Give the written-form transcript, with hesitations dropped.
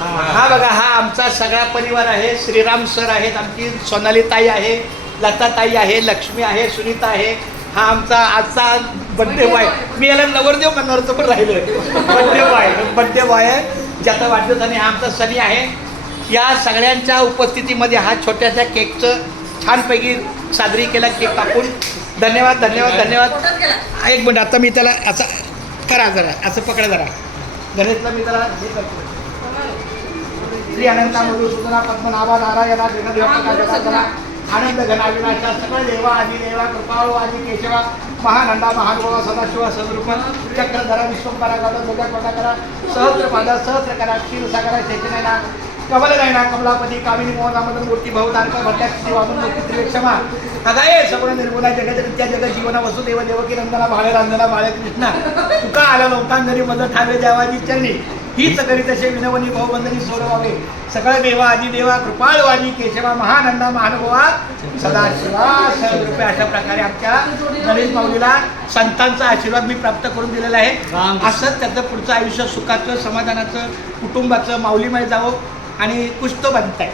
हा बघा, हा आमचा सगळा परिवार आहे. श्रीराम सर आहेत, आमची सोनाली ताई आहे, लता ताई आहे, लक्ष्मी आहे, सुनीता आहे. हा आमचा आजचा बड्डे बॉय. मी याला नवरदेव म्हणणार होतो पण राहिलं. बड्डे बॉय आहे ज्याचा वाढदिवस. आणि हा आमचा सनी आहे. या सगळ्यांच्या उपस्थितीमध्ये हा छोट्याशा केकचं छानपैकी साजरी केला केक कापून. धन्यवाद धन्यवाद धन्यवाद. एक मिनिट, आता मी त्याला असं करा, जरा असं पकडा जरा. गणेशला मी त्याला हे करतो. श्री अनंता मधुसूदना पद्मनाभा नारायणा जगदेवा आनंद घना विनाशा सकळ देवा आदि देवा कृपाळू आदि केशवा महानंदा महानुभावा सदाशिवा सद्रूप चक्रधरा विश्वंभरा गौड जगत करा सहस्रपादा सहस्रकरा क्षीरसागरा चैतन्यना कमलनयना कमलापती कामिनी मोहना मदन मूर्ती भवतारका भट्टाक्षी वामन मूर्ती त्रिवेक्षमा अगाये सगुण निर्गुणा जगत नित्या जगत जीवना वसुदेव देवकी नंदना भाळे रांजना भाळे कृष्णा तुका आला लोकांगरी मद ठावे देवाजी चरणी हीच करी तसे विनवनी भाऊबंधनी सोडवावे सकळ देवा आदि देवा कृपाळवादी केशवा महानंदा महानुभावा सदाशिवा सद्रूपे. अशा प्रकारे आमच्या गणेश माऊलीला संतांचा आशीर्वाद मी प्राप्त करून दिलेला आहे. असंच त्याचं पुढचं आयुष्य सुखाचं समाधानाचं कुटुंबाचं माऊलीमय जावं आणि कुछ तो बनताय.